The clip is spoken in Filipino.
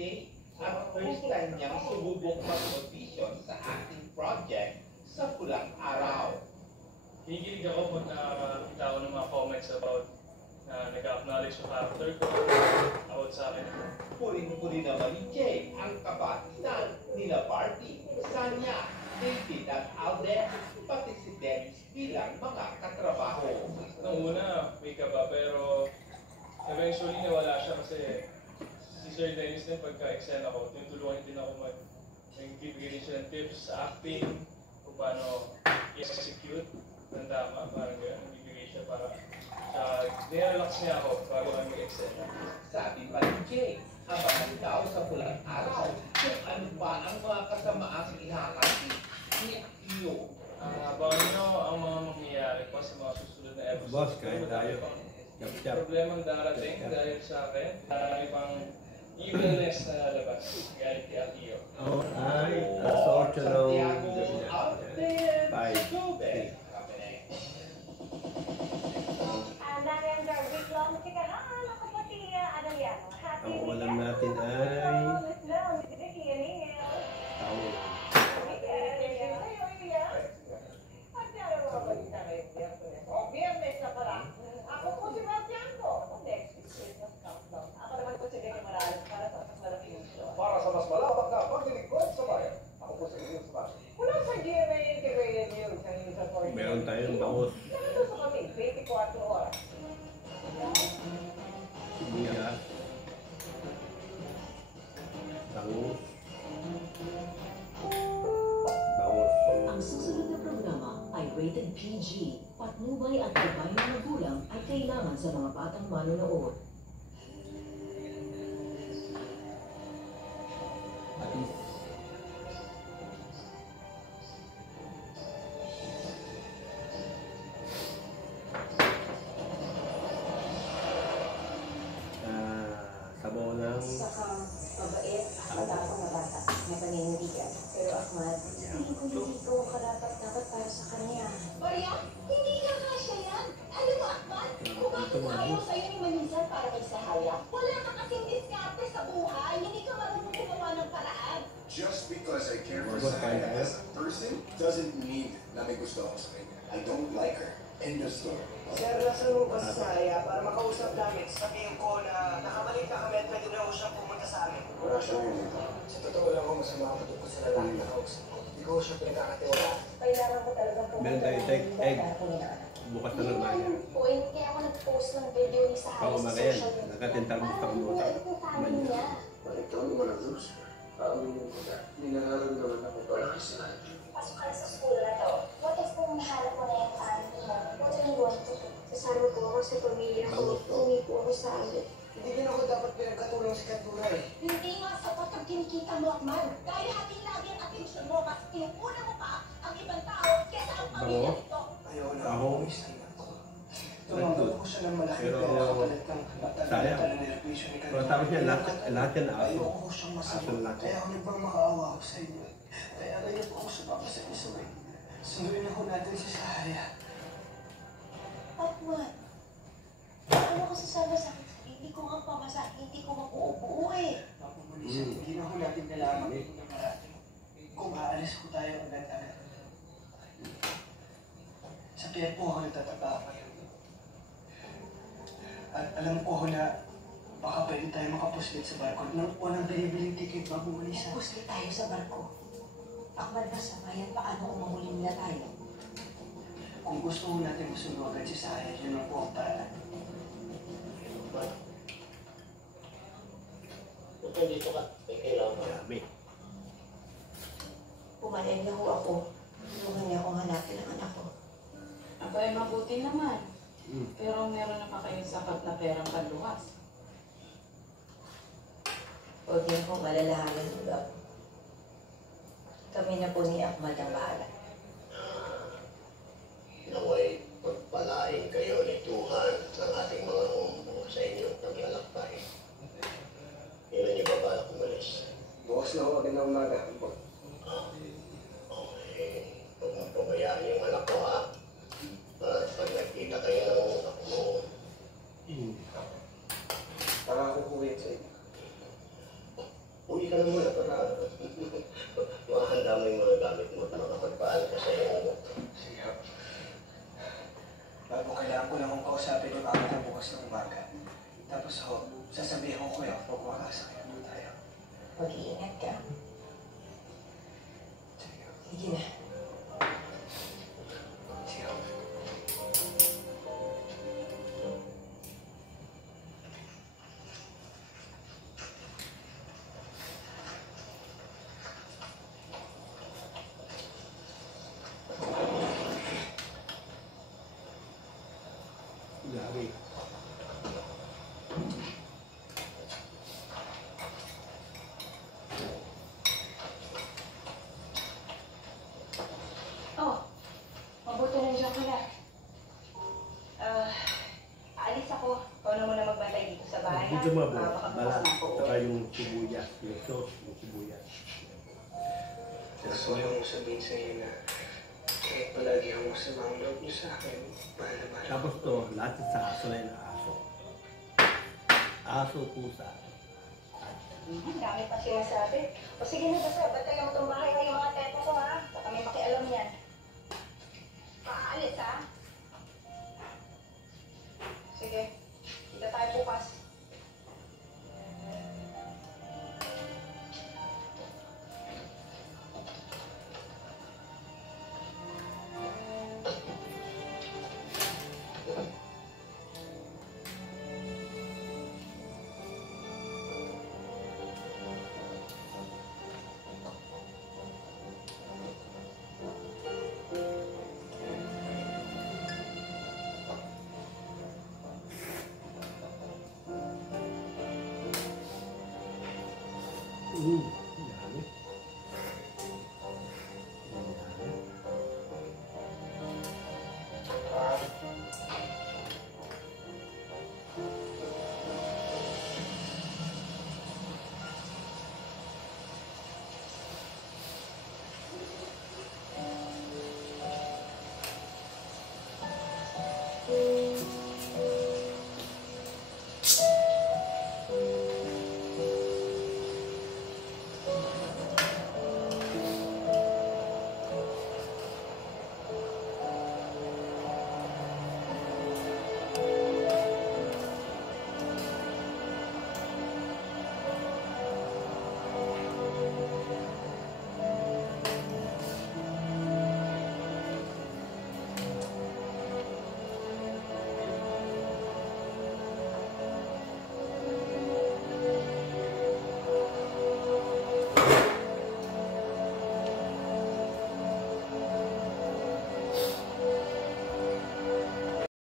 Jay, at first time niyang sububok mag-audition sa acting project sa Pulang Araw. Hinigilig ako pag nakakita ako ng mga comments about na nag-acknowledge yung character ko about sa akin. Puring-puri naman ni Jay ang kabatinan nila Barbie, Sanya, David at Alden, pati si Dennis bilang mga katrabaho. Nung una, may kaba, pero eventually nawala siya kasi si Sir Dennis din pagka-eksena ko, tinutulungan din ako nagbibigay din siya ng tips sa acting, kung paano i-execute ng tama, parang gano'n, nagbibigay siya para nirelax niya ako bago kami mag-eksena. Sabi pa ni Jay, abangan daw sa Pulang Araw kung ano pa ang mga kasamaang ihakati ni Iyo. Abangan nyo ang mga mangyayari pa sa mga susunod na episode. Boss, kain tayo. Problemang darating dahil sa akin, marami pang evilness na lalabas galing kay Akio. Ay, nasa 8 ng Bye. Ang ulam natin ay para sa mas malawak na paglilingkod sa bayan. Ako po sa inyong sumali. Wala sa GMA Integrated News ang inyong support. meron tayong bangus. Nandito sa kami, 24 oras. Sibuyas. Bangus. Bangus. Ang susunod na programa ay rated PG. Patnubay at gabay ng magulang ay kailangan sa mga batang manonood. Sabaw ng Saka mabait, matapang na bata, may paninindigan. Pero Ahmad, hindi ko dito karapat-dapat para sa kanya. Maria, hindi ka kasya yan. Alam mo, Ahmad, kung bakit ayaw sa'yo ni Manisan para kay Sahaya, wala ka kasing diskarte sa buhay, hindi ka marunong gumawa ng paraan. Just because I care for Sahaya as a person doesn't mean na may gusto ako sa kanya. I don't like her. End of story. Sir, nasa mo ba sa Saya para makausap namin? Sabihin ko na nakabalik na kami at pwede na ho siyang pumunta sa amin. Wala siyang dito. Sa totoo lang ako masama ako tungkol sa lalaki na kausap ko. Hindi ko siya pinagkakatiwala. Kailangan ko talagang meron tayong egg. Bukas na naman yan. Point, kaya ako nag-post ng video ni Sahaya Ako sa magayan. social media. Nakatintar mo sa Para kamuta. muna kung paano niya. But ikaw naman ang loser. Paaminin ko na. Ninangalan ako para kay Sahaya. Pasok ka na sa school na to. What if kung mahanap mo na yung family mo? What are you going to do? Sasama po ako sa pamilya ko. Uwi po ako sa amin. Hindi din ako dapat pinagkatulong si Katura eh. Hindi nga sapat ang kinikita mo, Ahmad. Dahil hating lagi ang atensyon mo, mas inuuna mo pa ang ibang tao kesa ang pamilya nito. Ayaw na Ako? ako isa na ako. Tumanggap ko siya ng malaki Pero, pero kapalit ng sayang. matagal na nervisyo ni Pero tapos niya, lahat yan na aso. Ayaw ko siyang Aso masama. lahat. Kaya ako nagpamakaawa ako sa inyo. Kaya ngayon po ako sumama sa iso eh. Sunduin ako natin si Sahaya. Ahmad, ano ko sasama sa akin? Hindi ko nga pamasahe, hindi ko mabuo eh. Mapupulisan, hindi na ho natin nalaman kung nakarating. Kung aalis ko tayo agad-agad. Sa pier po ako nagtataka ngayon. At alam ko ho na baka pwede tayo makapuslit sa barko. Walang binibiling ticket bago ulisan. Pusli tayo sa barko. Ahmad, masamayan paano kung mahuli nila tayo? Kung gusto ho natin masundo agad si Sahaya, yun lang po ang paraan. Kung dito ka, may kailangan mo. Dami. Pumalay na ho ako. Tulungan niya akong hanapin ang anak ko. Ako ay mabuti naman. Pero meron naman kayong sapat na perang panluwas. Huwag niyo akong malalahanan mo daw. Kami na po ni Ahmad ang bahala. Naway, pagpalain kayo ni Tuhan ng ating mga umbo sa inyong paglalakbay. Kailan niyo ba balak umalis? Bukas na ako agad na umaga. Okay. Huwag mong pabayaan yung anak ko, ha? At pag nagkita kayo ng utak mo, Para ako kuwit sa inyo. ka na muna para makahanda mo yung mga gamit mo at makapagpaalam ka sa iyong mo. Sige ho. Bago kailangan ko lang kong kausapin yung amo ko bukas ng umaga. Tapos ho, sasabihin ko kuya pag makakasakit mo tayo. Mag-iingat ka. Sige ho. Sige na. Sige ho. Grabe. Oh, mabuti nandiyan ka na. Aalis ako. Ikaw na muna magbantay dito sa bahay. Dito mo bro. Baka bukas Balat. na ako. Saka yung sibuyas. Yung sauce. Yung sibuyas. Gusto ko lang sabihin sa iyo na kahit palagi ako masama ang loob niyo sa akin, mahal na mahal. Tapos to, lahat sa aso na yung aso. Aso, pusa. Dami pa sinasabi. O sige na basta, bantayan mo itong bahay ng mga teto ko ha. Baka may makialam yan. Paalis ha. Sige, kita tayo bukas. Mm.